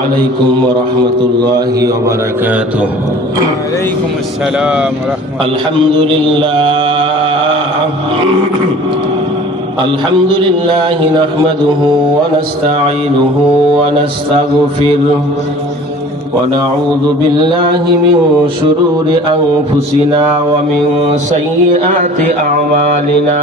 عليكم ورحمة الله وبركاته. وعليكم السلام ورحمة الله. الحمد لله. الحمد لله نحمده ونستعينه ونستغفره ونعوذ بالله من شرور أنفسنا ومن سيئات أعمالنا.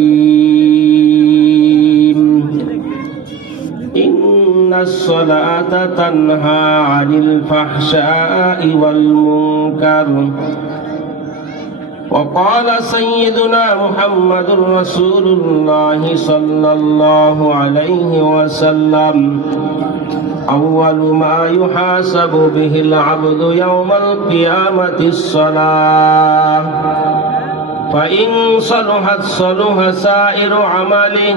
الصلاة تنهى عن الفحشاء والمنكر وقال سيدنا محمد رسول الله صلى الله عليه وسلم أول ما يحاسب به العبد يوم القيامة الصلاة فإن صلحت صلح سائر عمله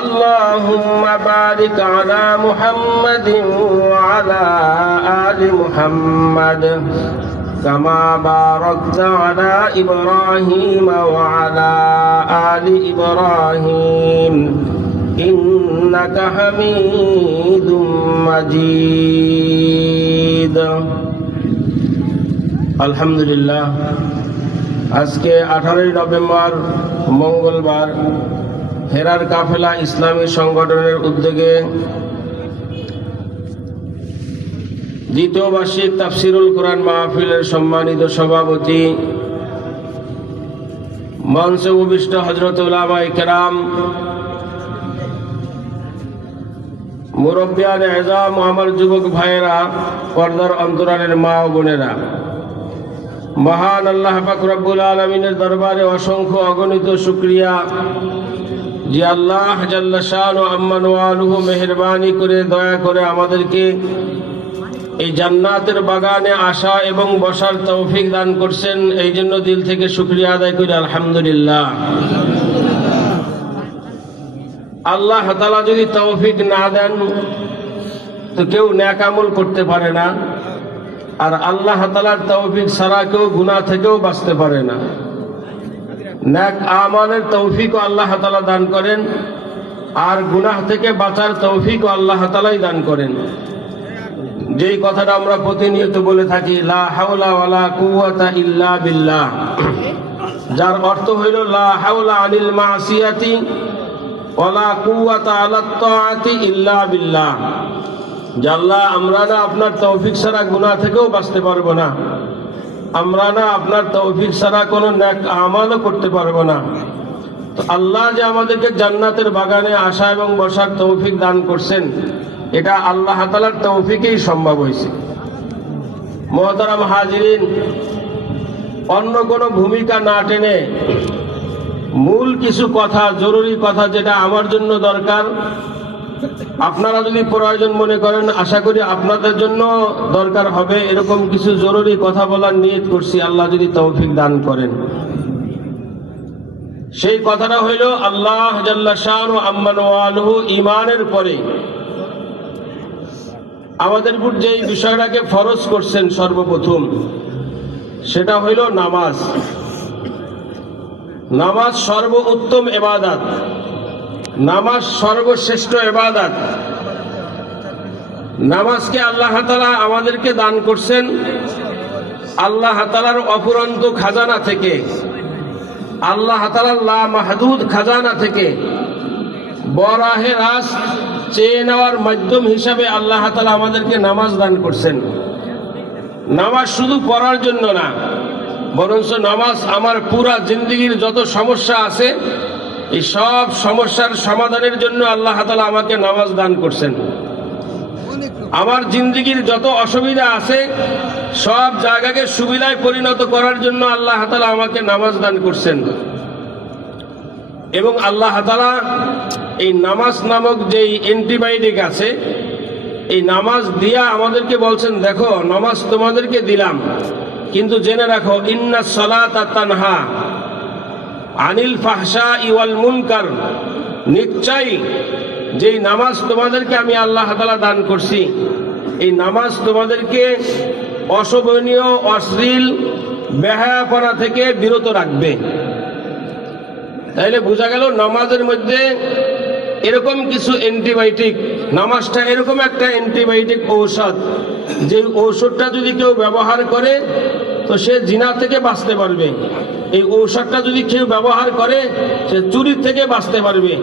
اللهم بارك على محمد وعلى آل محمد كما باركت على إبراهيم وعلى آل إبراهيم إنك حميد مجيد الحمد لله আজকে আঠারোই নভেম্বর মঙ্গলবার হেরার কাফেলা ইসলামী সংগঠনের উদ্যোগে দ্বিতীয় বার্ষিক তাফসিরুল কোরআন মাহফিলের সম্মানিত সভাপতি, মঞ্চে উপবিষ্ট হজরত উলামাই কেরাম মুরব্বিয়ান এজাম আমার যুবক ভাইয়েরা, পর্দার অন্তরালের মা ও বোনেরা, মহান আল্লাহ পাক রব্বুল আলমিনের দরবারে অসংখ্য অগণিত শুক্রিয়া যে আল্লাহ জাল্লা শাহ আম্মান মেহরবানি করে, দয়া করে আমাদেরকে এই জান্নাতের বাগানে আসা এবং বসার তৌফিক দান করছেন। এই জন্য দিল থেকে শুক্রিয়া আদায় করি, আলহামদুলিল্লাহ। আল্লাহ তালা যদি তৌফিক না দেন, তো কেউ ন্যাকামল করতে পারে না। আর আল্লাহ তালার তৌফিক ছাড়া কেউ গুণা থেকেও বাঁচতে পারে না। ন্যাক আমানের তৌফিকও আল্লাহ তালা দান করেন, আর গুনাহ থেকে বাঁচার তৌফিকও আল্লাহ তালাই দান করেন। যেই কথাটা আমরা প্রতিনিয়ত বলে থাকি, লা হাওলা ওয়ালা কুওয়াতা ইল্লা যার অর্থ হইল, লা হাওলা আনিল মাসিয়াতি ওয়ালা কুওয়াতা আলা তাআতি ইল্লা বিল্লাহ। জাল্লা আমরা না, আপনার তৌফিক ছাড়া গুনাহ থেকেও বাঁচতে পারব না। আমরা না আপনার তৌফিক ছাড়া কোনো ন্যাক আমালও করতে পারব না। তো আল্লাহ যে আমাদেরকে জান্নাতের বাগানে আসা এবং বসার তৌফিক দান করছেন, এটা আল্লাহ তালার তৌফিকেই সম্ভব হয়েছে। মহতারাম হাজিরিন, অন্য কোনো ভূমিকা না টেনে মূল কিছু কথা, জরুরি কথা যেটা আমার জন্য দরকার আপনারা যদি প্রয়োজন মনে করেন, আশা করি আপনাদের জন্য দরকার হবে এরকম কিছু জরুরি কথা বলার নিয়ত করছি। আল্লাহ যদি তৌফিক দান করেন। সেই কথাটা হইল, আল্লাহ শাহ ইমানের পরে আমাদের উপর যে বিষয়টাকে ফরজ করছেন সর্বপ্রথম, সেটা হইল নামাজ। নামাজ সর্ব উত্তম এবাদাত নামাজ সর্বশ্রেষ্ঠ এবাদাত নামাজকে আল্লাহ তালা আমাদেরকে দান করছেন। আল্লাহ তালার অপুরন্ত খাজানা থেকে। আল্লাহ লা মাহদুদ খাজানা থেকে। বরাহে রাস চেয়ে নেওয়ার মাধ্যম হিসাবে আল্লাহ তালা আমাদেরকে নামাজ দান করছেন। নামাজ শুধু পড়ার জন্য না, বরঞ্চ নামাজ আমার পুরা জিন্দগির যত সমস্যা আছে এই সব সমস্যার সমাধানের জন্য আল্লাহ তালা আমাকে নামাজ দান করছেন। আমার জিন্দগির যত অসুবিধা আছে, সব জায়গাকে সুবিধায় পরিণত করার জন্য আল্লাহ তালা আমাকে নামাজ দান করছেন। এবং আল্লাহ তালা এই নামাজ নামক যেই অ্যান্টিবায়োটিক আছে, এই নামাজ দিয়া আমাদেরকে বলছেন, দেখো, নামাজ তোমাদেরকে দিলাম, কিন্তু জেনে রাখো, ইন্না সলাত তানহা। আনিল ফাহসা ইওয়াল মুনকার। নিশ্চয়ই যেই নামাজ তোমাদেরকে আমি আল্লাহ তালা দান করছি, এই নামাজ তোমাদেরকে অশোভনীয়, অশ্লীল, বেহায়াপনা থেকে বিরত রাখবে। তাইলে বোঝা গেল নামাজের মধ্যে এরকম কিছু অ্যান্টিবায়োটিক, নামাজটা এরকম একটা অ্যান্টিবায়োটিক ঔষধ যে ঔষধটা যদি কেউ ব্যবহার করে, তো সে জিনা থেকে বাঁচতে পারবে। এই ঔষধটা যদি কেউ ব্যবহার করে, সে চুরির থেকে বাঁচতে পারবে।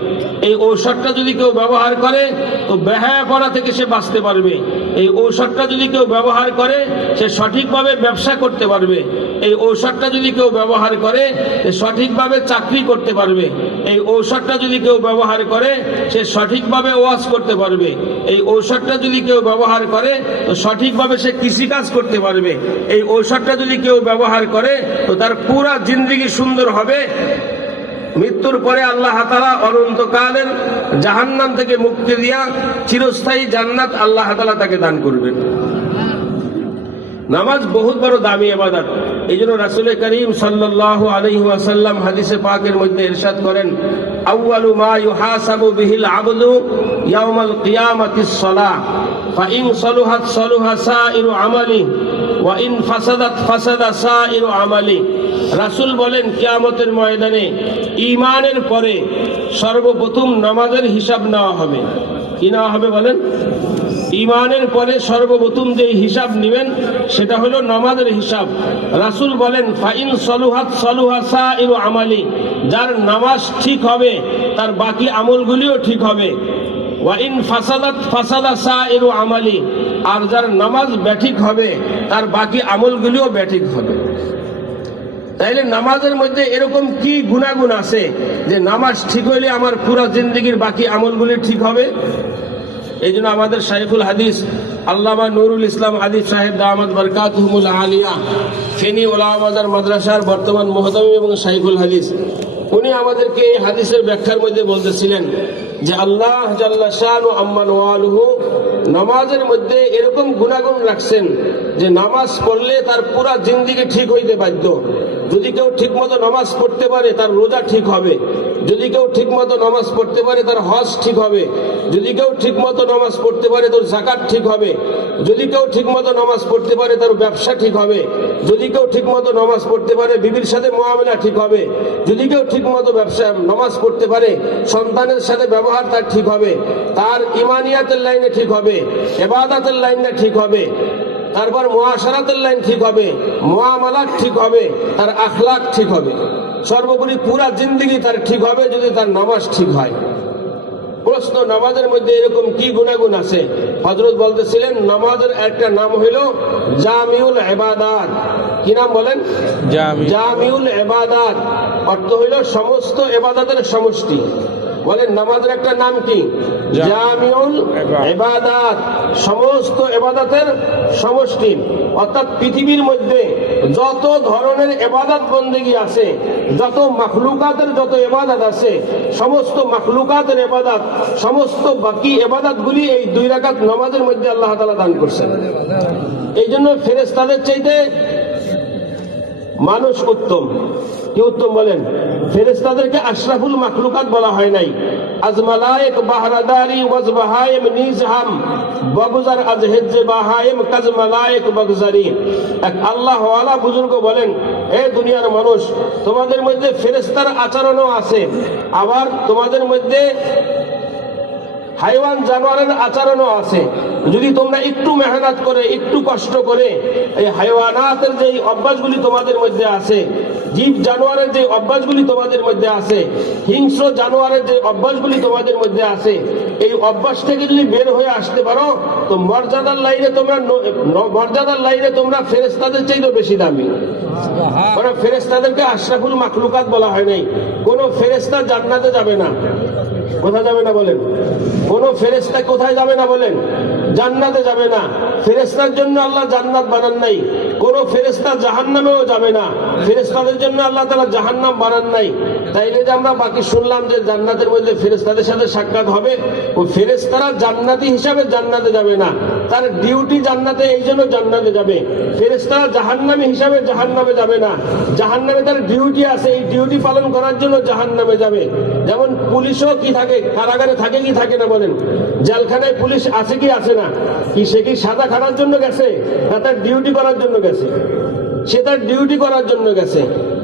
এই ঔষধটা যদি কেউ ব্যবহার করে, তো বেহায়াপনা থেকে সে বাঁচতে পারবে। এই ঔষধটা যদি কেউ ব্যবহার করে, সে সঠিকভাবে ব্যবসা করতে পারবে। এই ঔষধটা যদি কেউ ব্যবহার করে, সে সঠিকভাবে চাকরি করতে পারবে। এই ঔষধটা যদি কেউ ব্যবহার করে, সে সঠিকভাবে ওয়াজ করতে পারবে। এই ঔষধটা যদি কেউ ব্যবহার করে, তো সঠিকভাবে সে কৃষিকাজ করতে পারবে। এই ঔষধটা যদি কেউ ব্যবহার করে, তো তার পুরা জিন্দগি সুন্দর হবে, মৃত্যুর পরে আল্লাহ তালা অনন্তকালের জাহান্নাম থেকে মুক্তি দিয়া চিরস্থায়ী জান্নাত আল্লাহ তালা তাকে দান করবেন। নামাজ বহুত বড় দামি এবাদত এই জন্য রাসুল করিম সাল্লাহ হাদিসে পাকের মধ্যে ইরশাদ করেন, আউয়ালু মা ওয়া ইন ফাসাদাত ফাসাদা সাইরু আমালি। রাসূল বলেন, কিয়ামতের ময়দানে ঈমানের পরে সর্বপ্রথম নামাজের হিসাব নেওয়া হবে। কি নেওয়া হবে বলেন? ইমানের পরে সর্বপ্রথম যে হিসাব নেবেন, সেটা হলো নামাজের হিসাব। রাসুল বলেন, ফাইন সলুহাত সলুহাসা ইরু আমালি। যার নামাজ ঠিক হবে, তার বাকি আমলগুলিও ঠিক হবে। ওয়াইন ফাসাদাত ফাসাদা সা ইরু আমালি। আর যার নামাজ ব্যাঠিক হবে, তার বাকি আমলগুলিও ব্যাঠিক হবে। তাইলে নামাজের মধ্যে এরকম কি গুণাগুণ আছে যে নামাজ ঠিক হইলে আমার পুরো জিন্দগির বাকি আমলগুলি ঠিক হবে? এই জন্য আমাদের শাইখুল হাদিস, আল্লামা নুরুল ইসলাম আদিফ সাহেব দামাদ বরকাতহুমুল আলিয়া, ফেনী ওলামাদার মাদ্রাসার বর্তমান মোহতমি এবং শাইখুল হাদিস, উনি আমাদেরকে এই হাদিসের ব্যাখ্যার মধ্যে বলতেছিলেন যে আল্লাহ জাল্লা শাহ আম্মান ওয়ালুহু নামাজের মধ্যে এরকম গুণাগুণ রাখছেন যে নামাজ পড়লে তার পুরা জিন্দিগি ঠিক হইতে বাধ্য। যদি কেউ ঠিক মতো নামাজ পড়তে পারে, তার রোজা ঠিক হবে। যদি কেউ ঠিক মতো নামাজ পড়তে পারে তার হজ ঠিক হবে যদি কেউ ঠিক মতো নামাজ পড়তে পারে তোর জাকাত ঠিক হবে যদি কেউ ঠিক মতো নামাজ পড়তে পারে তার ব্যবসা ঠিক হবে যদি কেউ ঠিক মতো নামাজ পড়তে পারে বিবির সাথে মোয়ামেলা ঠিক হবে যদি কেউ ঠিক মতো ব্যবসা নামাজ পড়তে পারে সন্তানের সাথে ব্যবহার তার ঠিক হবে তার ইমানিয়াতের লাইনে ঠিক হবে এবাদাতের লাইনে ঠিক হবে তারপর মহাসারাতের লাইন ঠিক হবে মহামালাক ঠিক হবে তার আখলাক ঠিক হবে সর্বোপরি পুরা জিন্দগি তার ঠিক হবে যদি তার নামাজ ঠিক হয়। প্রশ্ন নামাজের মধ্যে এরকম কি গুণাগুণ আছে? হজরত বলতেছিলেন নামাজের একটা নাম হইল জামিউল এবাদাত কি নাম বলেন? জামিউল এবাদাত অর্থ হইল সমস্ত এবাদাতের সমষ্টি। বলেন নামাজের একটা নাম কি? জা- জামিউল এবাদাত। সমস্ত এবাদাতের সমষ্টি। অর্থাৎ পৃথিবীর মধ্যে যত ধরনের এবাদাত বন্দেগী আছে যত মাখলুকাতের যত এবাদাত আছে সমস্ত মাখলুকাতের এবাদাত সমস্ত বাকি এবাদাতগুলি এই দুই রাকাত নামাজের মধ্যে আল্লাহ তালা দান করছেন। এই জন্য ফেরেশতাদের চাইতে মানুষ উত্তম। কি উত্তম বলেন ফেরেস্তাদেরকে আশরাফুল মাখলুকাত বলা হয় নাই। আজ মালায়েক বাহরাদারি ওয়াজ বাহায়েম নিজহাম, বগজার আজ হেজ্জে বাহায়েম কাজ মালায়েক বগজারি। এক আল্লাহ ওয়ালা বুজুর্গ বলেন হে দুনিয়ার মানুষ, তোমাদের মধ্যে ফেরেস্তার আচরণও আছে, আবার তোমাদের মধ্যে হাইওয়ান জানোয়ারের আচরণও আছে। যদি তোমরা একটু মেহনত করে, একটু কষ্ট করে, এই হাইওয়ানাতের যে অভ্যাসগুলি তোমাদের মধ্যে আছে জীব জানোয়ারের যে অভ্যাসগুলি তোমাদের মধ্যে আছে, হিংস্র জানোয়ারের যে অভ্যাসগুলি তোমাদের মধ্যে আছে, এই অভ্যাস থেকে যদি বের হয়ে আসতে পারো, তো মর্যাদার লাইনে তোমরা মর্যাদার লাইনে তোমরা ফেরেস্তাদের চাইতেও বেশি দামি। মানে ফেরেস্তাদেরকে আশরাফুল মাখলুকাত বলা হয় নাই। কোন ফেরেস্তা জান্নাতে যাবে না। কোথায় যাবে না বলেন? কোন ফেরেস্তা কোথায় যাবে না বলেন? জান্নাতে যাবে না। ফেরেস্তার জন্য আল্লাহ জান্নাত বানান নাই। কোন ফেরেস্তা জাহান্নামেও যাবে না। ফেরেস্তাদের জন্য আল্লাহ তালা জাহান্নাম বানান নাই। তাইলে যে আমরা বাকি শুনলাম যে জান্নাতের মধ্যে ফেরেস্তাদের সাথে সাক্ষাৎ হবে, ও ফেরেস্তারা জান্নাতি হিসাবে জান্নাতে যাবে না। তার ডিউটি জান্নাতে, এই জন্য জান্নাতে যাবে। ফেরেস্তারা জাহান্নামী হিসাবে জাহান্নামে যাবে না। জাহান্নামে তার ডিউটি আছে, এই ডিউটি পালন করার জন্য জাহান্নামে যাবে। যেমন পুলিশও কি থাকে? কারাগারে থাকে কি থাকে না বলেন? জেলখানায় পুলিশ আছে কি আছে না? কি সে কি সাদা খাটার জন্য গেছে? না তার ডিউটি করার জন্য গেছে? সে তার ডিউটি করার জন্য গেছে।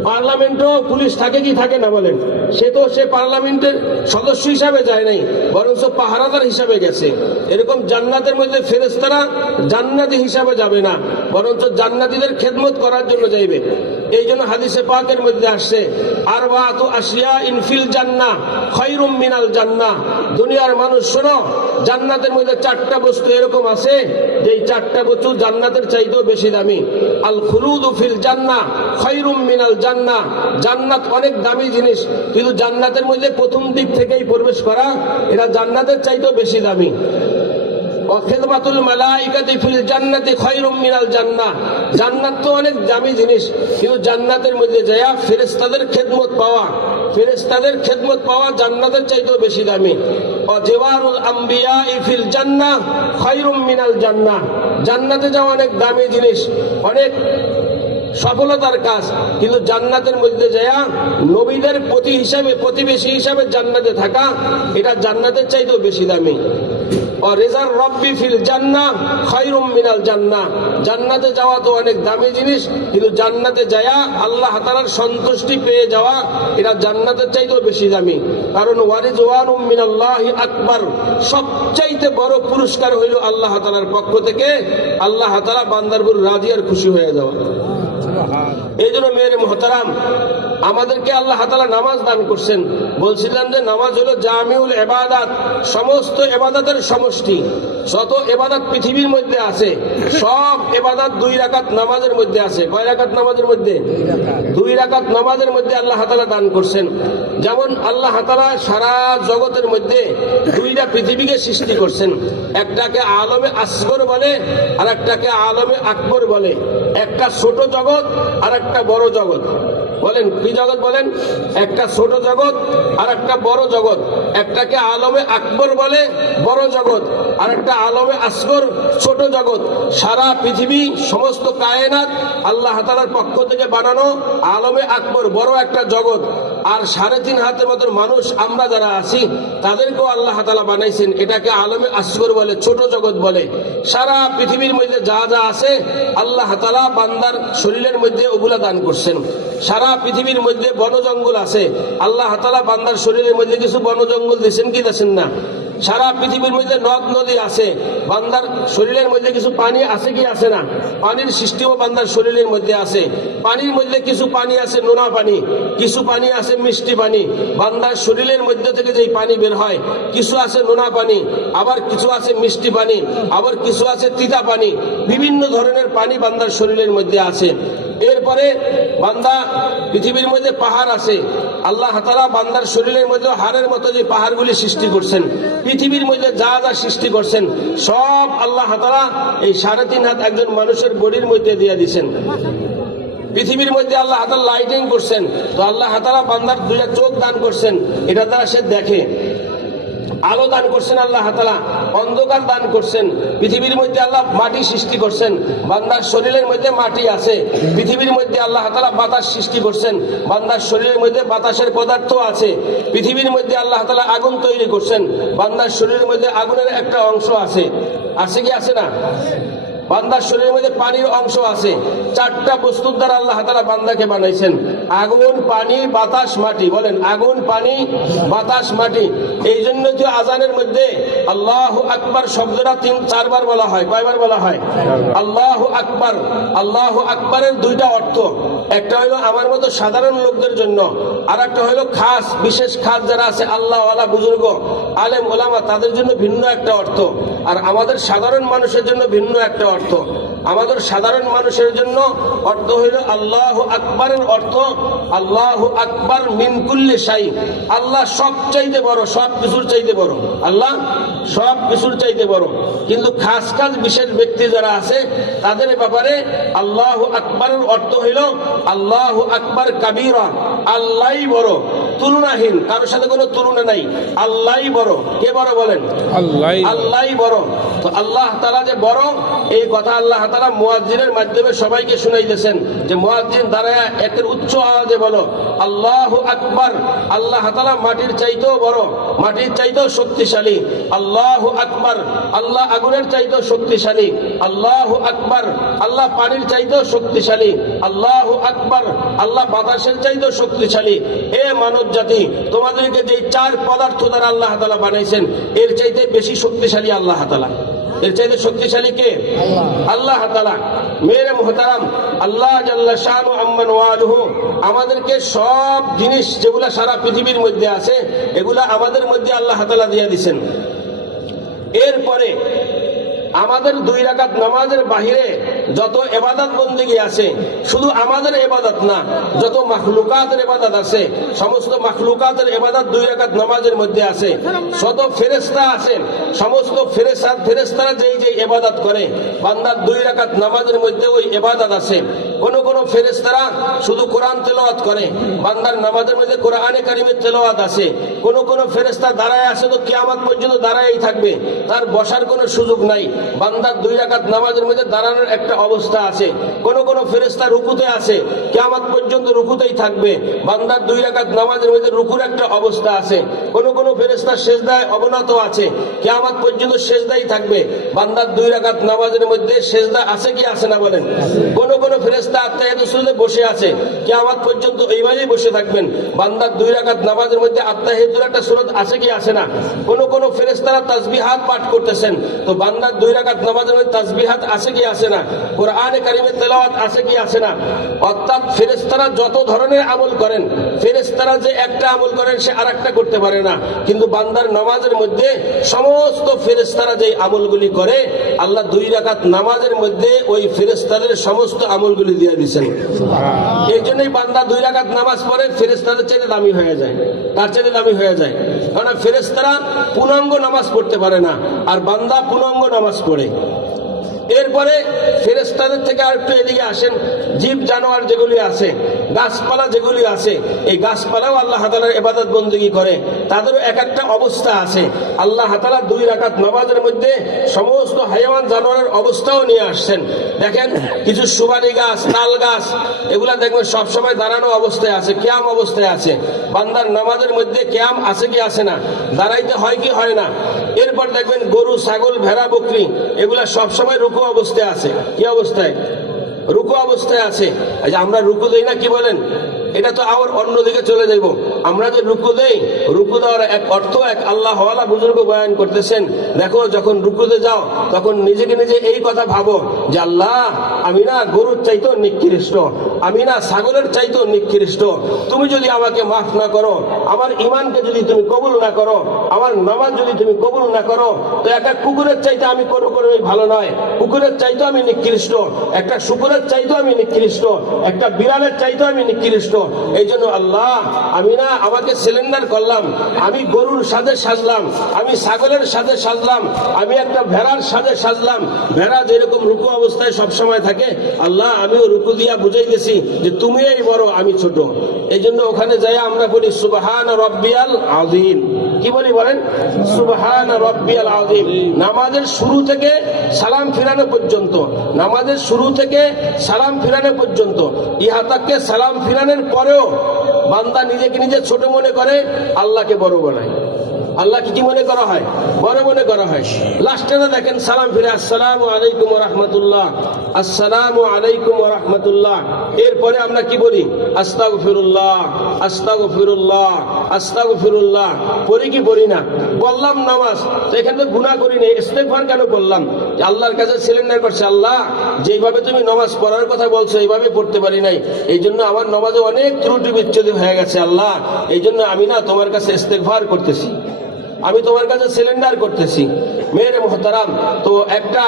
পার্লামেন্টও পুলিশ থাকে কি থাকে না বলেন? সে তো সে পার্লামেন্টের সদস্য হিসাবে যায় নাই, বরঞ্চ পাহারাদার হিসাবে গেছে। এরকম জান্নাতের মধ্যে ফেরেস্তারা জান্নাতি হিসাবে যাবে না, বরঞ্চ জান্নাতিদের খেদমত করার জন্য যাইবে। এই জন্য হাদিসে পাকের মধ্যে আসছে আর আসিয়া ইনফিল জান্না খৈরুম মিনাল জান্না। দুনিয়ার মানুষ, শোনো, জান্নাতের মধ্যে চারটা বস্তু এরকম আছে যে চারটা বস্তু জান্নাতের চাইতেও বেশি দামি। আল খুলুদ ফিল জান্না খৈরুম মিনাল জান্না। জান্নাত অনেক দামি জিনিস, কিন্তু জান্নাতের মধ্যে প্রথম দিক থেকেই প্রবেশ করা, এটা জান্নাতের চাইতেও বেশি দামি। খৈরুম মিনাল জান্নাত তো অনেক দামি জিনিস, কিন্তু জান্নাতের মধ্যে যায়া ফেরেশতাদের খেদমত পাওয়া, ফেরেশতাদের খেদমত পাওয়া জান্নাতের চাইতেও বেশি দামি। আম্বিয়া খৈরুম মিনাল জান্নাতে যাওয়া অনেক দামি জিনিস, অনেক সফলতার কাজ, কিন্তু জান্নাতের মধ্যে যায়া নবীদের প্রতি হিসাবে, প্রতিবেশী হিসাবে জান্নাতে থাকা, এটা জান্নাতের চাইতেও বেশি দামি। ও মিনাল জান্না জান্নাতে যাওয়া তো অনেক দামি জিনিস, কিন্তু জান্নাতে সন্তুষ্টি পেয়ে যাওয়া, এটা জান্নাতের বেশি দামি। কারণ মিনাল্লাহি আকবার, সবচাইতে বড় পুরস্কার হইল আল্লাহ তাআলার পক্ষ থেকে, আল্লাহ তাআলা বান্দার উপর রাজি আর খুশি হয়ে যাওয়া। এই জন্য মেয়ের মহতারাম, আমাদেরকে আল্লাহ তালা নামাজ দান করছেন। বলছিলাম যে নামাজ হলো জামিউল এবাদাত সমস্ত এবাদাতের সমষ্টি। যত এবাদাত পৃথিবীর মধ্যে আছে, সব এবাদাত দুই রাকাত নামাজের মধ্যে আছে। কয় রাকাত নামাজের মধ্যে? দুই রাকাত নামাজের মধ্যে আল্লাহ তালা দান করছেন। যেমন আল্লাহ তালা সারা জগতের মধ্যে দুইটা পৃথিবীকে সৃষ্টি করছেন। একটাকে আলমে আসগর বলে আর একটাকে আলমে আকবর বলে। একটা ছোট জগৎ আর একটা বড় জগৎ। বলেন, কি জগৎ বলেন? একটা ছোট জগৎ আর একটা বড় জগৎ। একটাকে আলমে আকবর বলে, বড় জগৎ। আর একটা আলমে আসগর, ছোট জগৎ। সারা পৃথিবী, সমস্ত কায়নাত আল্লাহ তালার পক্ষ থেকে বানানো আলমে আকবর, বড় একটা জগৎ। আর সাড়ে তিন হাতের মতো মানুষ আমরা যারা আছি, তাদেরকেও আল্লাহ তালা বানাইছেন। এটাকে আলমে আসগর বলে, ছোট জগৎ বলে। সারা পৃথিবীর মধ্যে যা যা আছে, আল্লাহ তালা বান্দার শরীরের মধ্যে ওগুলা দান করছেন। সারা পৃথিবীর মধ্যে বন জঙ্গল আছে। আল্লাহ তালা বান্দার শরীরের মধ্যে কিছু বন জঙ্গল দিয়েছেন কি দিয়েছেন না? সারা পৃথিবীর মধ্যে নদ নদী আছে। বান্দার শরীরের মধ্যে কিছু পানি আছে কি আছে না? পানির সৃষ্টিও বান্দার শরীরের মধ্যে আছে। পানির মধ্যে কিছু পানি আছে, নোনা পানি। কিছু পানি আছে, মিষ্টি পানি। বান্দার শরীরের মধ্যে থেকে যেই পানি বের হয়, কিছু আছে নোনা পানি, আবার কিছু আছে মিষ্টি পানি, আবার কিছু আছে তিতা পানি। বিভিন্ন ধরনের পানি বান্দার শরীরের মধ্যে আছে। এরপরে বান্দা পৃথিবীর মধ্যে পাহাড় আছে। আল্লাহ তালা বান্দার শরীরের মধ্যে হাড়ের মতো যে পাহাড়গুলি সৃষ্টি করছেন, পৃথিবীর মধ্যে যা যা সৃষ্টি করছেন, সব আল্লাহ তালা এই সাড়ে তিন হাত একজন মানুষের বডির মধ্যে দিয়ে দিছেন পৃথিবীর মধ্যে আল্লাহ হাতার লাইটিং করছেন, তো আল্লাহ হাতারা বান্দার দুইটা চোখ দান করছেন, এটা দ্বারা সে দেখে। আলো দান করছেন আল্লাহ অন্ধকার দান করছেন, পৃথিবীর মধ্যে আল্লাহ মাটি সৃষ্টি করছেন, বান্দার শরীরের মধ্যে মাটি আছে, পৃথিবীর মধ্যে আল্লাহ তালা বাতাস সৃষ্টি করছেন, বান্দার শরীরের মধ্যে বাতাসের পদার্থ আছে, পৃথিবীর মধ্যে আল্লাহ তালা আগুন তৈরি করছেন, বান্দার শরীরের মধ্যে আগুনের একটা অংশ আছে আছে কি আছে না? বান্দার শরীরের মধ্যে পানির অংশ আছে, চারটা বস্তুর দ্বারা আল্লাহ তালা বান্দাকে বানাইছেন আগুন পানি বাতাস মাটি। বলেন আগুন পানি বাতাস মাটি। এই জন্য যে আজানের মধ্যে আল্লাহ আকবার শব্দটা তিন চারবার বলা হয়। কয়বার বলা হয়? আল্লাহ আকবার। আল্লাহ আকবারের দুইটা অর্থ। একটা হলো আমার মতো সাধারণ লোকদের জন্য। আর একটা হলো খাস বিশেষ খাস যারা আছে আল্লাহ আলা বুজুর্গ আলেম ওলামা তাদের জন্য ভিন্ন একটা অর্থ। আর আমাদের সাধারণ মানুষের জন্য ভিন্ন একটা অর্থ। আমাদের সাধারণ মানুষের জন্য অর্থ হইল আল্লাহ আকবরের অর্থ, আল্লাহ আকবর মিনকুল্লি সাই আল্লাহ সব চাইতে বড় সব কিছুর চাইতে বড়। আল্লাহ সব কিছুর চাইতে বড়। কিন্তু খাস খাস বিশেষ ব্যক্তি যারা আছে তাদের ব্যাপারে আল্লাহ আকবরের অর্থ হইল আল্লাহ আকবর কাবিরা আল্লাহ বড়। তুলনাহীন কারোর সাথে কোনো তুলনা নাই। আল্লাহ বড়। কে বড় বলেন? আল্লাহ আল্লাহ বড়। তো আল্লাহ তালা যে বড় এই কথা আল্লাহ তালা মুয়াজ্জিনের মাধ্যমে সবাইকে শুনাইতেছেন যে মুয়াজ্জিন দাঁড়ায় একের উচ্চ আওয়াজে বলো আল্লাহ আকবর। আল্লাহ তালা মাটির চাইতেও বড় মাটির চাইতেও শক্তিশালী। আল্লাহ আকবার। আল্লাহ আগুনের চাইতেও শক্তিশালী। আল্লাহ আকবার। আল্লাহ পানির চাইতেও শক্তিশালী। আল্লাহ আকবার। আল্লাহ বাতাসের চাইতেও শক্তিশালী। এ মানব জাতি তোমাদেরকে যে চার পদার্থ দ্বারা আল্লাহ তালা বানাইছেন এর চাইতে বেশি শক্তিশালী আল্লাহ তালা এর চাইতে শক্তিশালী কে? আল্লাহ। তালা মেরে মোহতারাম আল্লাহ জাল্লা শাহ আম্মান ওয়ালুহু আমাদেরকে সব জিনিস যেগুলা সারা পৃথিবীর মধ্যে আছে এগুলা আমাদের মধ্যে আল্লাহ তালা দিয়ে দিছেন। এরপরে আমাদের দুই রাকাত নামাজের বাহিরে যত এবাদত বন্দিগি আছে, শুধু আমাদের এবাদত না, যত মাখলুকাতের এবাদত আছে, সমস্ত মাখলুকাতের এবাদত দুই রাকাত নামাজের মধ্যে আছে। শত ফেরেস্তা আছে, সমস্ত ফেরেস্তা ফেরেস্তারা যেই যে এবাদত করে, বান্দার দুই রাকাত নামাজের মধ্যে ওই এবাদত আছে। কোন কোন ফেরেস্তারা শুধু কোরআন তেলাওয়াত করে। বান্দার নামাজের মধ্যে কোরআনে কারিমের তেলাওয়াত আছে। কোন কোন ফেরেস্তা দাঁড়ায় আছে তো কিয়ামত পর্যন্ত দাঁড়াই থাকবে। তার বসার কোনো সুযোগ নাই। বান্দার দুই রাকাত নামাজের মধ্যে দাঁড়ানোর একটা অবস্থা আছে। কোন কোন ফেরেস্তা রুকুতে আছে। কিয়ামত পর্যন্ত রুকুতেই থাকবে। বান্দার দুই রাকাত নামাজের মধ্যে রুকুর একটা অবস্থা আছে। কোন কোন ফেরেস্তা শেষদায় অবনত আছে। কিয়ামত পর্যন্ত শেষদাই থাকবে। বান্দার দুই রাকাত নামাজের মধ্যে শেষদা আছে কি আছে না বলেন? কোন কোন ফেরেস্তা আত্মাহিত সুরে বসে আছে। পর্যন্ত এইভাবেই বসে থাকবেন। বান্দার দুই নামাজের মধ্যে একটা সুরত আছে কি আছে না? কোন কোন ফেরেস্তারা পাঠ করতেছেন। তো বান্দার দুই নামাজের মধ্যে আছে কি আছে না? কোরআনে কারিমের তেলাওয়াত আছে কি আছে না? অর্থাৎ ফেরেস্তারা যত ধরনের আমল করেন ফেরেস্তারা যে একটা আমল করেন, সে আর একটা করতে পারে না। কিন্তু বান্দার নামাজের মধ্যে সমস্ত ফেরেস্তারা যে আমলগুলি করে, আল্লাহ দুই রাকাত নামাজের মধ্যে ওই ফেরেস্তাদের সমস্ত আমলগুলি দিয়ে দিচ্ছেন এই জন্যই বান্দা দুই রাখাত নামাজ পড়ে ফেরেস্তাদের চাইতে দামি হয়ে যায়। তার চাইতে দামি হয়ে যায়। কারণ ফেরেস্তারা পূর্ণাঙ্গ নামাজ পড়তে পারে না, আর বান্দা পূর্ণাঙ্গ নামাজ পড়ে। এরপরে ফেরেস্তাদের থেকে আর একটু এদিকে আসেন, জীব জানোয়ার যেগুলি আছে গাছপালা যেগুলি আছে, এই গাছপালাও আল্লাহ তালার এবাদত বন্দী করে। তাদেরও এক একটা অবস্থা আছে। আল্লাহ তালা দুই রাকাত নামাজের মধ্যে সমস্ত হাইওয়ান জানোয়ারের অবস্থাও নিয়ে আসছেন। দেখেন, কিছু সুবারি গাছ, তাল গাছ, এগুলা দেখবেন সবসময় দাঁড়ানো অবস্থায় আছে ক্যাম অবস্থায় আছে। বান্দার নামাজের মধ্যে ক্যাম আছে কি আছে না? দাঁড়াইতে হয় কি হয় না? এরপর দেখবেন গরু, ছাগল, ভেড়া, বকরি, এগুলা সবসময় রুকু অবস্থায় আছে। কি অবস্থায়? রুকু অবস্থায় আছে। আমরা রুকু দেই না কি বলেন? এটা তো আবার অন্যদিকে চলে যাইব। আমরা যে রুকু দেই, রুকু দেওয়ার এক অর্থ, এক আল্লাহ হওয়ালা বুজুর্গ বয়ান করতেছেন, দেখো যখন রুকুতে যাও, তখন নিজেকে নিজে এই কথা ভাবো যে আল্লাহ, আমি না গরুর চাইতেও নিকৃষ্ট, আমি না ছাগলের চাইতেও নিকৃষ্ট। তুমি যদি আমাকে মাফ না করো, আমার ইমানকে যদি তুমি কবুল না করো, আমার নামাজ যদি তুমি কবুল না করো, তো একটা কুকুরের চাইতে আমি কোনো কোনো ভালো নয়। কুকুরের চাইতেও আমি নিকৃষ্ট, একটা শুকুরের চাইতেও আমি নিকৃষ্ট, একটা বিড়ালের চাইতেও আমি নিকৃষ্ট। এই জন্য আল্লাহ, আমি না আমাকে সিলিন্ডার করলাম, আমি গরুর সাথে সাজলাম, আমি ছাগলের সাথে সাজলাম, আমি একটা ভেড়ার সাথে সাজলাম। ভেড়া যেরকম রুকু অবস্থায় সবসময় থাকে, আল্লাহ, আমিও রুকু দিয়া বুঝাই গেছি যে তুমি এই বড়, আমি ছোট। এই জন্য ওখানে যাই আমরা বলি, সুবাহান রব্বিয়াল আজিম কি বলি বলেন? সুবাহান রব্বিয়াল আজিম নামাজের শুরু থেকে সালাম ফিরানো পর্যন্ত, নামাজের শুরু থেকে সালাম ফিরানো পর্যন্ত ইহাতাককে সালাম ফিরানোর পরেও বান্দা নিজেকে নিজে ছোট মনে করে আল্লাহকে বড় বানায়। আল্লাহ কি মনে করা হয়? বড় মনে করা হয়। লাস্টে দেখেন, সালাম ফিরে, আসসালামু আলাইকুম রহমতুল্লাহ। আসসালামু আলাইকুম রহমতুল্লাহ। এরপরে আমরা কি বলি? আস্তাগ ফিরুল্লাহ আস্তাগ ফিরুল্লাহ আস্তাগ ফিরুল্লাহ পড়ি কি পড়ি না? বললাম নামাজ। এখানে গুণা করি নেই, ইস্তেগফার কেন যে আল্লাহর কাছে সিলিন্ডার করছে, আল্লাহ, যেইভাবে তুমি নামাজ পড়ার কথা বলছো, এইভাবে পড়তে পারি নাই। এই জন্য আমার নামাজে অনেক ত্রুটি বিচ্ছুতি হয়ে গেছে, আল্লাহ। এই জন্য আমি না তোমার কাছে ইস্তেগফার করতেছি। আমি তোমার কাছে সিলিন্ডার করতেছি। মেয়ের মোহতারাম, তো একটা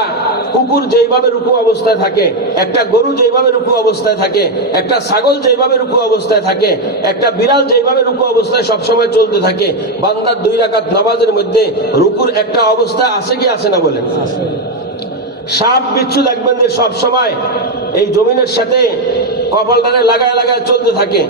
কুকুর যেইভাবে রুকু অবস্থায় থাকে, একটা গরু যেইভাবে রুকু অবস্থায় থাকে, একটা ছাগল যেইভাবে রুকু অবস্থায় থাকে, একটা বিড়াল যেইভাবে রুকু অবস্থায় সবসময় চলতে থাকে, বান্দার দুই রাকাত নামাজের মধ্যে রুকুর একটা অবস্থা আছে কি আছে না বলেন? সাপ বিচ্ছু দেখবেন যে সব সময় এই জমিনের সাথে কপালটারে লাগায় লাগায় চলতে থাকে।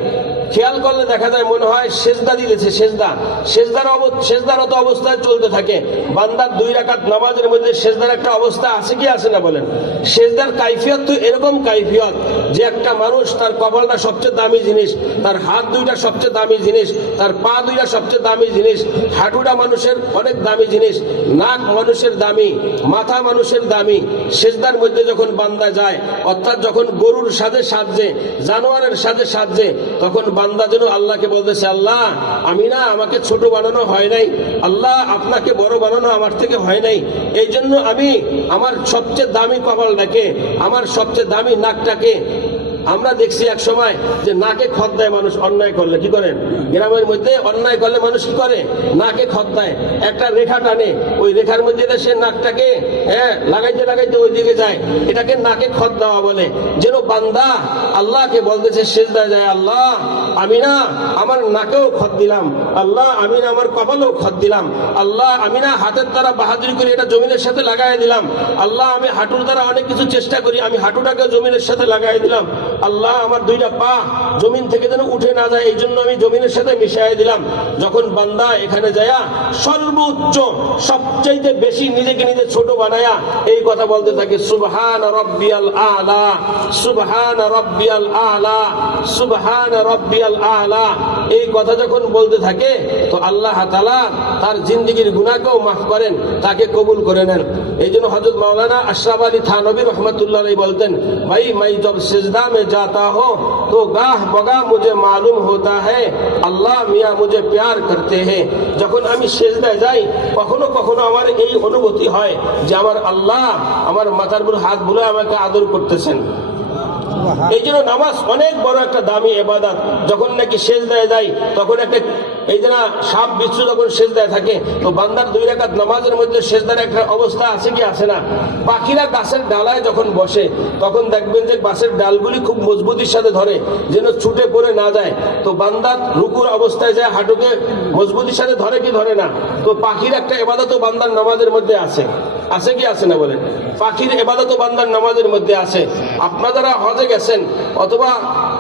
খেয়াল করলে দেখা যায় মনে হয় সেজদা দিতেছে সেজদা। সেজদার সেজদারত অবস্থায় চলতে থাকে। বান্দার দুই রাকাত নামাজের মধ্যে সেজদার একটা অবস্থা আছে কি আছে না বলেন? সেজদার কাইফিয়ত তো এরকম কাইফিয়ত যে একটা মানুষ তার কপালটা সবচেয়ে দামি জিনিস, তার হাত দুইটা সবচেয়ে দামি জিনিস, তার পা দুইটা সবচেয়ে দামি জিনিস, হাঁটুটা মানুষের অনেক দামি জিনিস, নাক মানুষের দামি, মাথা মানুষের দামি। সেজদার মধ্যে যখন বান্দা যায়, অর্থাৎ যখন গরুর সাথে সাজছে জানোয়ারের সাথে সাজছে তখন বান্দা যেন আল্লাহকে বলতেছে, আল্লাহ, আমি না, আমাকে ছোট বানানো হয় নাই। আল্লাহ, আপনাকে বড় বানানো আমার থেকে হয় নাই। এই জন্য আমি আমার সবচেয়ে দামি কপালটাকে, আমার সবচেয়ে দামি নাকটাকে আমরা দেখছি এক সময় যে নাকে খত দেয় মানুষ, অন্যায় করলে। কি করেন? গ্রামের মধ্যে অন্যায় করলে মানুষ কি করে? নাকে খত দেয়। একটা রেখা টানে। ওই রেখার মধ্যে সে নাকটাকে হ্যাঁ লাগাইতে লাগাইতে ওই দিকে যায়। এটাকে নাকে খত দেওয়া বলে। যেন বান্দা আল্লাহকে বলতেছে শেষ দেয় যায়, আল্লাহ, আমি না আমার নাকেও খত দিলাম। আল্লাহ, আমি না আমার কপালেও খত দিলাম। আল্লাহ, আমি না হাতের দ্বারা বাহাদুরি করে এটা জমিনের সাথে লাগাই দিলাম। আল্লাহ, আমি হাঁটুর দ্বারা অনেক কিছু চেষ্টা করি। আমি হাঁটুটাকে জমিনের সাথে লাগাই দিলাম। আল্লাহ আমার দুইটা পা জমিন থেকে যেন উঠে না যায়, এই জন্য আমি জমিনের সাথে মিশাই দিলাম। যখন বান্দা এখানে যায়া সর্বোচ্চ, সবচাইতে বেশি নিজেকে নিজে ছোট বানায়া এই কথা বলতে থাকে, সুবহান রব্বিয়াল আলা, সুবহান রব্বিয়াল আলা, সুবহান রব্বিয়াল আলা। এই কথা যখন বলতে থাকে, তো আল্লাহ তার জিন্দিগির গুণাকেও মাফ করেন, তাকে কবুল করে নেন। এই জন্য হজরত মাওলানা আশরাফ আলী থানবী রহমতুল্লাহ বলতেন ভাই মাই জব সেজদা মে যাতা হো, তো গাহ বগা মুঝে মালুম হতা হ্যাঁ আল্লাহ মিয়া মুঝে প্যার করতে হে যখন আমি সেজদায় যাই, কখনো কখনো আমার এই অনুভূতি হয় যে আমার আল্লাহ আমার মাথার উপর হাত বুলে আমাকে আদর করতেছেন। এই জন্য নামাজ অনেক বড় একটা দামি এবাদত যখন নাকি শেষ দেয় যায় তখন একটা, এই যে না, সাপ বিচ্ছু যখন শেষ দেয় থাকে, তো বান্দার দুই রাকাত নামাজের মধ্যে শেষদার একটা অবস্থা আছে কি আছে না? পাখিরা গাছের ডালায় যখন বসে, তখন দেখবেন যে গাছের ডালগুলি খুব মজবুতির সাথে ধরে, যেন ছুটে পড়ে না যায়। তো বান্দার রুকুর অবস্থায় যায়, হাঁটুকে মজবুতির সাথে ধরে কি ধরে না? তো পাখির একটা এবাদত বান্দার নামাজের মধ্যে আছে। আছে কি আছে না বলেন? পাখির এবাদত বান্দার নামাজের মধ্যে আছে। আপনারা হজে গেছেন অথবা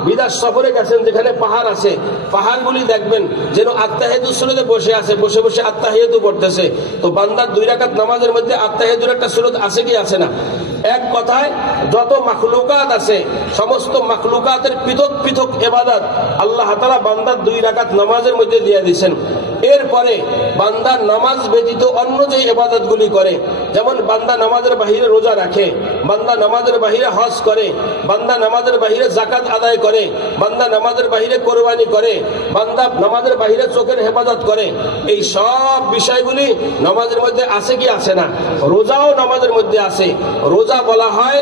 বিদাস সফরে গেছেন, যেখানে পাহাড় আছে, পাহাড়গুলি দেখবেন যেন আত্মাহেতু সুরতে বসে আছে, বসে বসে আত্মাহেতু পড়তেছে। তো বান্দার দুই রাকাত নামাজের মধ্যে আত্মাহেতুর একটা সুরত আছে কি আছে না? এক কথায়, যত মাখলুকাত আছে, সমস্ত মাখলুকাতের পৃথক পৃথক এবাদত আল্লাহ তালা বান্দার দুই রাকাত নামাজের মধ্যে দিয়ে দিয়েছেন। এরপরে বান্দা নামাজ ব্যতীত অন্য যে এবাদত করে, যেমন বান্দা নামাজের বাহিরে রোজা রাখে, বান্দা নামাজের বাহিরে হজ করে, বান্দা নামাজের বাহিরে জাকাত আদায় করে, বান্দা নামাজের বাহিরে কোরবানি করে, বান্দা নামাজের বাহিরে চোখের হেফাজত করে, এই সব বিষয়গুলি নামাজের মধ্যে আছে কি আছে না? রোজাও নামাজের মধ্যে আছে। রোজা বলা হয়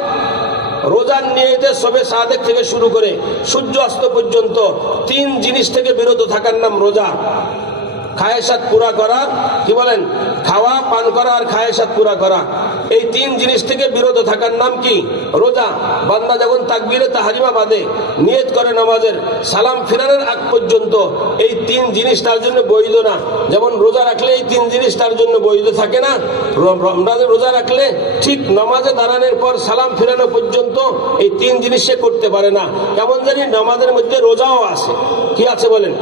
রোজার নিয়েতে সবে সাদেক থেকে শুরু করে সূর্য অস্ত পর্যন্ত তিন জিনিস থেকে বিরত থাকার নাম রোজা। খায়েসাত পুরা করা, কি বলেন, খাওয়া, পান করা আর খায়েসাত পুরা করা। এই তিন জিনিস থেকে বিরত থাকার নাম কি? রোজা। বান্দা যখন তাকবিরে তাহারিমা বাঁধে, নিয়ত করে নামাজের সালাম ফেরানোর আগ পর্যন্ত, এই তিন জিনিস তার জন্য বৈধ না। যেমন রোজা রাখলে এই তিন জিনিস তার জন্য বৈধ থাকে না। র- রমজানের রোজা রাখলে ঠিক নামাজে দাঁড়ানোর পর সালাম ফেরানো পর্যন্ত এই তিন জিনিস সে করতে পারে না। কেমন জানি নামাজের মধ্যে রোজাও আছে। কি আছে বলেন?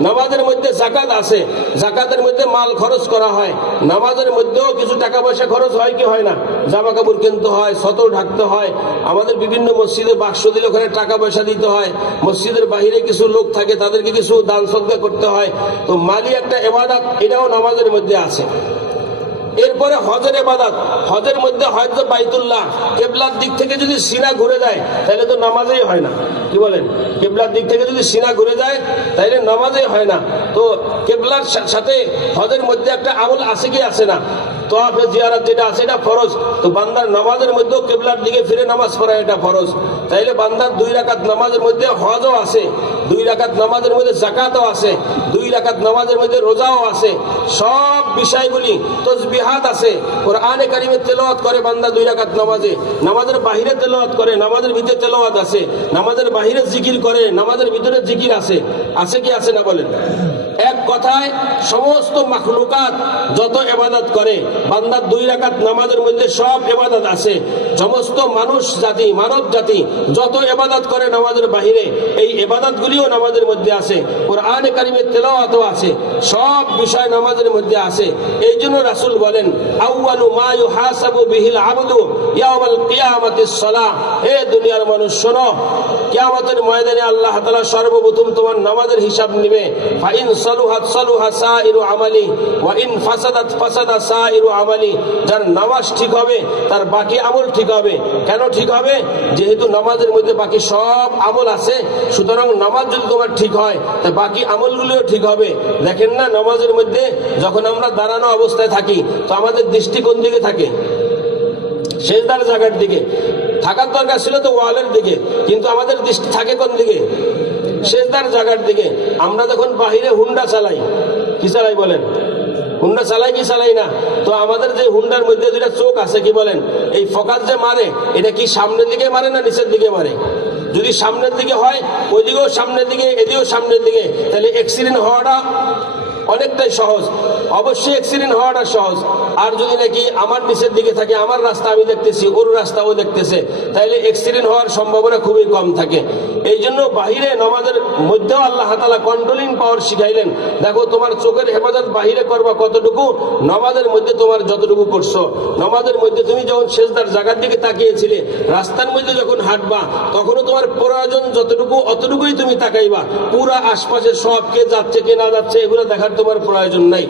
নামাজের মধ্যে জাকাত আছে। জাকাতের মধ্যে মাল খরচ করা হয়। নামাজের মধ্যেও কিছু টাকা পয়সা খরচ হয় কি হয় না? জামা কাপড় কিনতে হয় সতর ঢাকতে হয়। আমাদের বিভিন্ন মসজিদে বাক্স দিলে ওখানে টাকা পয়সা দিতে হয়। মসজিদের বাহিরে কিছু লোক থাকে, তাদেরকে কিছু দান সদ্গা করতে হয়। তো মালি একটা এবাদাত, এটাও নামাজের মধ্যে আছে। এরপরে হজের এবাদাত হজের মধ্যে হয়তো বাইতুল্লাহ, কেবলার দিক থেকে যদি সিনা ঘুরে যায়, তাহলে তো নামাজেই হয় না। কি বলেন? কেবলার দিক থেকে যদি সিনা ঘুরে যায়, তাহলে নামাজেই হয় না। তো কেবলার সাথে হজের মধ্যে একটা আমল আছে কি আছে না? তোয়াফে জিয়ারত যেটা আছে, এটা ফরজ। তো বান্দার নামাজের মধ্যেও কেবলার দিকে ফিরে নামাজ পড়া এটা ফরজ। তাইলে বান্দার দুই রাকাত নামাজের মধ্যে হজও আছে, দুই রাকাত নামাজের মধ্যে জাকাতও আছে, দুই রাকাত নামাজের মধ্যে রোজাও আছে। সব বিষয়গুলি তসবিহাত আছে। কোরআনে কারিমে তেলাওয়াত করে বান্দা দুই রাকাত নামাজে। নামাজের বাহিরে তেলাওয়াত করে, নামাজের ভিতরে তেলাওয়াত আছে। নামাজের বাহিরে জিকির করে, নামাজের ভিতরে জিকির আছে। আছে কি আছে না বলেন? এক কথায়, সমস্ত মাখলুকাত যত এবাদত করে, বান্দার দুই রাকাত নামাজের মধ্যে সব এবাদত আছে। সমস্ত মানুষ জাতি, মানব জাতি যত এবাদত করে নামাজের বাহিরে, এই এবাদত গুলিও নামাজের মধ্যে আছে, কোরআনে কারিমের তেলাওয়াতও আছে, সব বিষয় নামাজের মধ্যে আছে। এই জন্য রাসুল বলেন, আউয়ালু মা ইউহাসাবু বিহিল আবদু ইয়াউমাল কিয়ামাতিস সালাহ। হে দুনিয়ার মানুষ, শোনো কিয়ামতের ময়দানে আল্লাহ তাআলা সর্বপ্রথম তোমার নামাজের হিসাব নেবে। ফাইন সালুহাত সালুহা সাইরু আমালি, ওয়া ইন ফাসাদাত ফাসাদা সাইরু আমালি। যার নামাজ ঠিক হবে, তার বাকি আমল ঠিক হবে। কেন ঠিক হবে? যেহেতু নামাজের মধ্যে বাকি সব আমল আছে, সুতরাং নামাজ যদি তোমার ঠিক হয়, তা বাকি আমলগুলিও ঠিক হবে। দেখেন না নামাজের মধ্যে যখন আমরা দাঁড়ানো অবস্থায় থাকি, তো আমাদের দৃষ্টি কোন দিকে থাকে। শেষদার জায়গার দিকে। থাকার দরকার ছিল তো ওয়ালের দিকে, কিন্তু আমাদের দৃষ্টি থাকে কোন দিকে? শেষদার জায়গার দিকে। আমরা যখন বাহিরে হুন্ডা চালাই, কি চালাই বলেন? হুন্ডা চালাই কি চালাই না? তো আমাদের যে হুন্ডার মধ্যে দুটা চোখ আছে, কি বলেন? এই ফোকাস যে মারে, এটা কি সামনের দিকে মারে না নিচের দিকে মারে? যদি সামনের দিকে হয়, ওইদিকেও সামনের দিকে, এদিকেও সামনের দিকে, তাহলে অ্যাক্সিডেন্ট হওয়াটা অনেকটাই সহজ। অবশ্যই অ্যাক্সিডেন্ট হওয়াটা সহজ। আর যদি নাকি আমার নিচের দিকে থাকে, আমার রাস্তা আমি দেখতেছি, ওর রাস্তা ও দেখতেছে তাহলে অ্যাক্সিডেন্ট হওয়ার সম্ভাবনা খুবই কম থাকে। এই জন্য বাহিরে নমাজের মধ্যেও আল্লাহ তালা কন্ট্রোলিং পাওয়ার শিখাইলেন। দেখো, তোমার চোখের হেফাজত বাহিরে করবা কতটুকু? নমাজের মধ্যে তোমার যতটুকু করছ। নমাজের মধ্যে তুমি যখন শেষদার জায়গার দিকে তাকিয়েছিলে, রাস্তার মধ্যে যখন হাঁটবা, তখনও তোমার প্রয়োজন যতটুকু, অতটুকুই তুমি তাকাইবা। পুরা আশপাশে সব কে যাচ্ছে, কে না যাচ্ছে, এগুলো দেখার তোমার প্রয়োজন নাই।